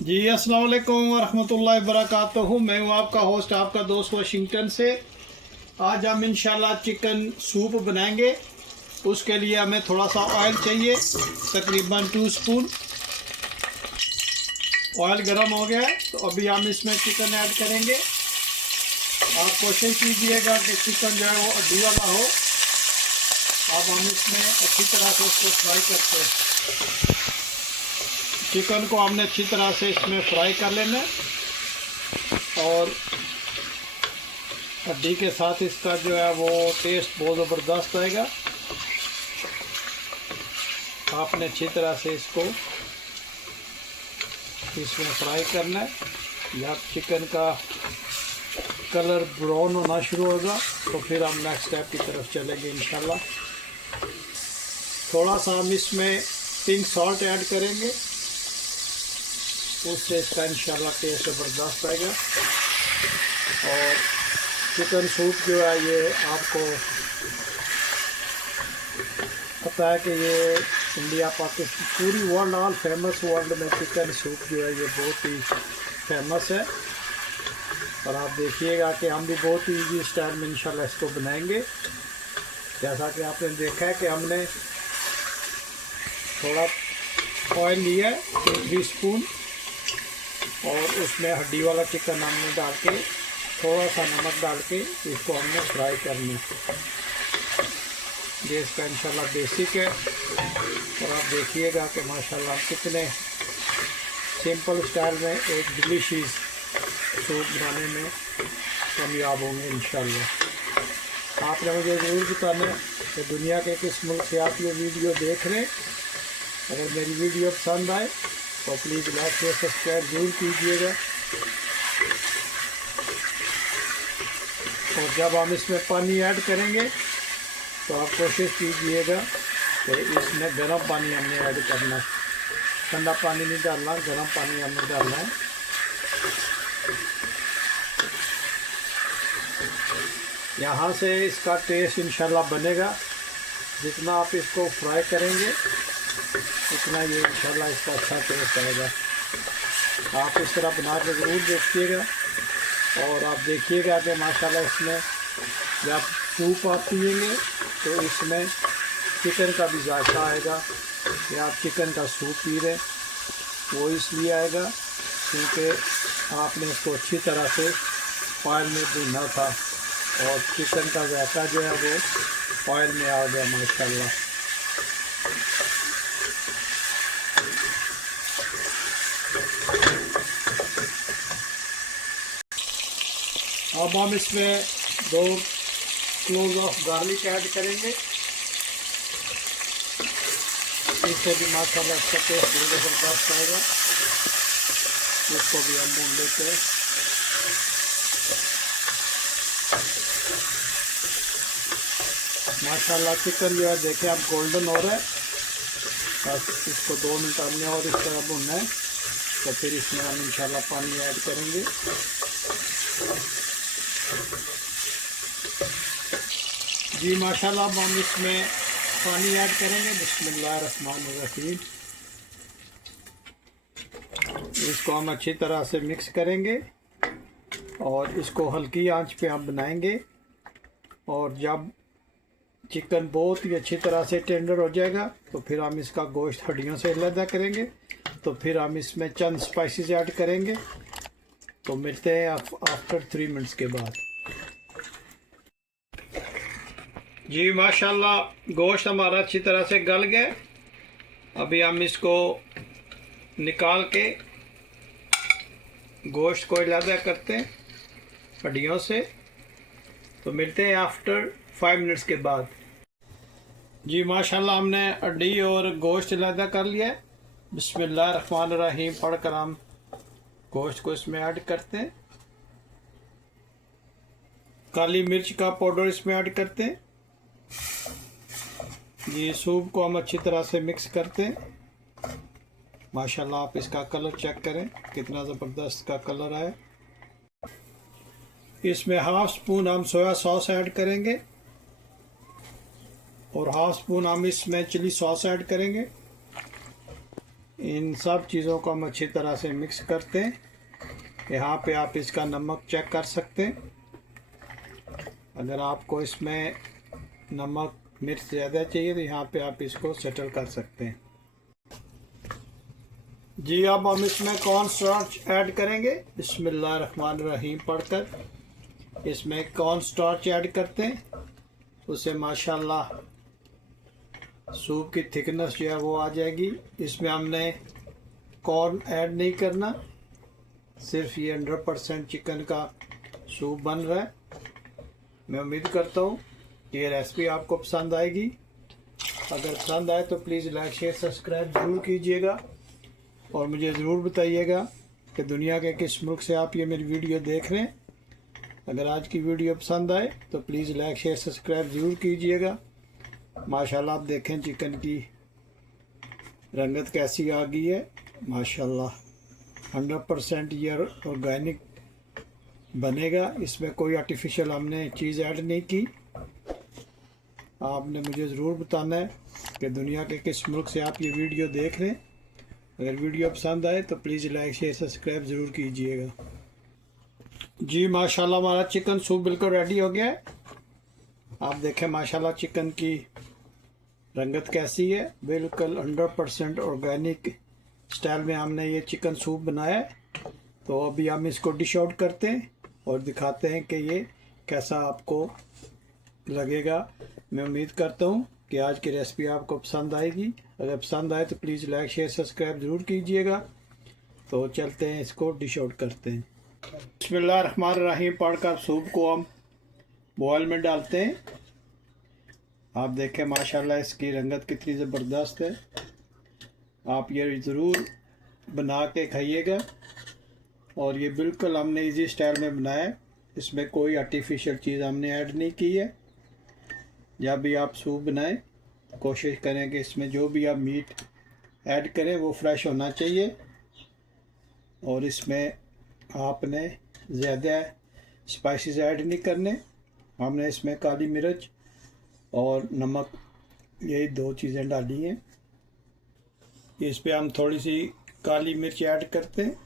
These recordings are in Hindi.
जी अस्सलाम वालेकुम वरहमतुल्लाहि वबरकातुहू। मैं हूँ आपका होस्ट, आपका दोस्त वाशिंगटन से। आज हम इंशाल्लाह चिकन सूप बनाएंगे। उसके लिए हमें थोड़ा सा ऑयल चाहिए, तकरीबन 2 स्पून। ऑयल गर्म हो गया है तो अभी हम इसमें चिकन ऐड करेंगे। आप कोशिश कीजिएगा कि चिकन जो है वो हड्डी वाला हो। अब हम इसमें अच्छी तरह से उसको फ्राई करते हैं। चिकन को हमने अच्छी तरह से इसमें फ्राई कर लेना है और हड्डी के साथ इसका जो है वो टेस्ट बहुत ज़बरदस्त आएगा। आपने अच्छी तरह से इसको इसमें फ्राई करना है। जब चिकन का कलर ब्राउन होना शुरू होगा तो फिर हम नेक्स्ट स्टेप की तरफ चलेंगे इंशाल्लाह। थोड़ा सा हम इसमें पिंक सॉल्ट ऐड करेंगे, उससे इसका इंशाल्लाह टेस्ट ज़बरदस्त आएगा। और चिकन सूप जो है ये आपको पता है कि ये इंडिया पाकिस्तान पूरी वर्ल्ड ऑल फेमस वर्ल्ड में चिकन सूप जो है ये बहुत ही फेमस है। और आप देखिएगा कि हम भी बहुत ही ईजी स्टाइल में इंशाल्लाह इसको बनाएंगे। जैसा कि आपने देखा है कि हमने थोड़ा ऑयल लिया है 2-3 स्पून और उसमें हड्डी वाला चिकन हमने डाल के थोड़ा सा नमक डाल के इसको हमने फ्राई करनी है। ये इसका इंशाल्लाह बेसिक है। और आप देखिएगा कि माशाल्लाह कितने सिंपल स्टाइल में एक डिलीशियस सूप बनाने में कामयाब होंगे इंशाल्लाह। आपने मुझे ज़रूर बताना है कि दुनिया के किस मुल्क से आप ये वीडियो देख रहे हैं। अगर मेरी वीडियो पसंद आए तो प्लीज़ लाइक शेयर सब्सक्राइब जरूर कीजिएगा। और जब हम इसमें पानी ऐड करेंगे तो आप कोशिश कीजिएगा कि इसमें गर्म पानी हमने ऐड करना है। ठंडा पानी नहीं डालना, गर्म पानी हमने डालना है। यहाँ से इसका टेस्ट इंशाल्लाह बनेगा। जितना आप इसको फ्राई करेंगे उतना ये इंशाल्लाह इसका अच्छा टेस्ट आएगा। आप इस तरह बना के ज़रूर देखिएगा। और आप देखिएगा कि माशाल्लाह इसमें जब सूप आप पिएंगे तो इसमें चिकन का भी जायका आएगा कि आप चिकन का सूप पी रहे। वो इसलिए आएगा क्योंकि आपने इसको अच्छी तरह से ऑयल में भूना था और चिकन का जायका जो है वो ऑयल में आ गया माशाल्लाह। अब हम इसमें 2 क्लोव ऑफ गार्लिक ऐड करेंगे। इससे भी माशाल्लाह इसका टेस्ट बहुत ज़बरदस्त आएगा। इसको भी हम भून लेते हैं। माशाल्लाह चिकन जो है देखे आप गोल्डन हो रहा है। बस इसको 2 मिनट हमने और इस तरह भूनना है। तो फिर इसमें हम इंशाल्लाह पानी ऐड करेंगे। जी माशाल्लाह अब हम इसमें पानी ऐड करेंगे। बिस्मिल्लाहिर्रहमानिर्रहीम। इसको हम अच्छी तरह से मिक्स करेंगे और इसको हल्की आंच पे हम बनाएंगे। और जब चिकन बहुत ही अच्छी तरह से टेंडर हो जाएगा तो फिर हम इसका गोश्त हड्डियों से अलग करेंगे। तो फिर हम इसमें चंद स्पाइसेस ऐड करेंगे। तो मिलते हैं आफ्टर 3 मिनट्स के बाद। जी माशाल्लाह गोश्त हमारा अच्छी तरह से गल गया। अभी हम इसको निकाल के गोश्त को अलग करते हैं हड्डियों से। तो मिलते हैं आफ्टर 5 मिनट्स के बाद। जी माशाल्लाह हमने हड्डी और गोश्त अलग कर लिया है। बिस्मिल्लाहिर्रहमानिर्रहीम पढ़कर हम गोश्त को इसमें ऐड करते हैं। काली मिर्च का पाउडर इसमें ऐड करते हैं। ये सूप को हम अच्छी तरह से मिक्स करते हैं। माशाल्लाह आप इसका कलर चेक करें कितना ज़बरदस्त का कलर है। इसमें 1/2 स्पून हम सोया सॉस ऐड करेंगे और 1/2 स्पून हम इसमें चिली सॉस ऐड करेंगे। इन सब चीज़ों को हम अच्छी तरह से मिक्स करते हैं। यहाँ पे आप इसका नमक चेक कर सकते हैं। अगर आपको इसमें नमक मिर्च ज़्यादा चाहिए तो यहाँ पे आप इसको सेटल कर सकते हैं। जी अब हम इसमें कॉर्न स्टार्च ऐड करेंगे। बिस्मिल्लाहिर्रहमानिर्रहीम पढ़कर इसमें कॉर्न स्टार्च ऐड करते हैं। उससे माशाल्लाह सूप की थिकनेस जो है वो आ जाएगी। इसमें हमने कॉर्न ऐड नहीं करना, सिर्फ ये 100% चिकन का सूप बन रहा है। मैं उम्मीद करता हूँ कि ये रेसिपी आपको पसंद आएगी। अगर पसंद आए तो प्लीज़ लाइक शेयर सब्सक्राइब ज़रूर कीजिएगा और मुझे ज़रूर बताइएगा कि दुनिया के किस मुल्क से आप ये मेरी वीडियो देख रहे हैं। अगर आज की वीडियो पसंद आए तो प्लीज़ लाइक शेयर सब्सक्राइब ज़रूर कीजिएगा। माशाल्लाह आप देखें चिकन की रंगत कैसी आ गई है। माशाल्लाह 100% ये ऑर्गेनिक बनेगा। इसमें कोई आर्टिफिशियल हमने चीज़ ऐड नहीं की। आपने मुझे ज़रूर बताना है कि दुनिया के किस मुल्क से आप ये वीडियो देख रहे हैं। अगर वीडियो पसंद आए तो प्लीज़ लाइक शेयर सब्सक्राइब ज़रूर कीजिएगा। जी माशाल्लाह हमारा चिकन सूप बिल्कुल रेडी हो गया है। आप देखें माशाल्लाह चिकन की रंगत कैसी है। बिल्कुल 100% ऑर्गेनिक स्टाइल में हमने ये चिकन सूप बनाया है। तो अभी हम इसको डिश आउट करते हैं और दिखाते हैं कि ये कैसा आपको लगेगा। मैं उम्मीद करता हूँ कि आज की रेसिपी आपको पसंद आएगी। अगर पसंद आए तो प्लीज़ लाइक शेयर सब्सक्राइब ज़रूर कीजिएगा। तो चलते हैं इसको डिश आउट करते हैं। बिस्मिल्लाहिर्रहमानिर्रहीम पढ़कर सूप को हम बॉयल में डालते हैं। आप देखें माशाल्लाह इसकी रंगत कितनी ज़बरदस्त है। आप ये ज़रूर बना के खाइएगा। और ये बिल्कुल हमने इजी स्टाइल में बनाया है। इसमें कोई आर्टिफिशियल चीज़ हमने ऐड नहीं की है। जब भी आप सूप बनाएं कोशिश करें कि इसमें जो भी आप मीट ऐड करें वो फ्रेश होना चाहिए। और इसमें आपने ज़्यादा स्पाइसेस ऐड नहीं करने। हमने इसमें काली मिर्च और नमक यही 2 चीज़ें डाली हैं। इस पे हम थोड़ी सी काली मिर्च ऐड करते हैं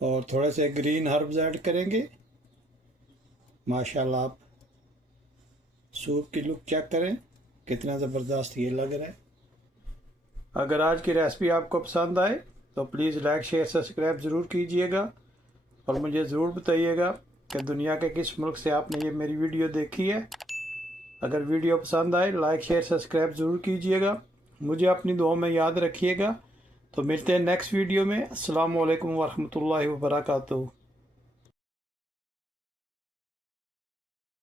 और थोड़े से ग्रीन हर्ब्स ऐड करेंगे। माशाल्लाह आप सूप की लुक चेक करें कितना ज़बरदस्त ये लग रहा है। अगर आज की रेसिपी आपको पसंद आए तो प्लीज़ लाइक शेयर सब्सक्राइब ज़रूर कीजिएगा और मुझे ज़रूर बताइएगा कि दुनिया के किस मुल्क से आपने ये मेरी वीडियो देखी है। अगर वीडियो पसंद आए लाइक शेयर सब्सक्राइब ज़रूर कीजिएगा। मुझे अपनी दुआ में याद रखिएगा। तो मिलते हैं नेक्स्ट वीडियो में। अस्सलामु अलैकुम वरहमतुल्लाहि वबरकातुहू।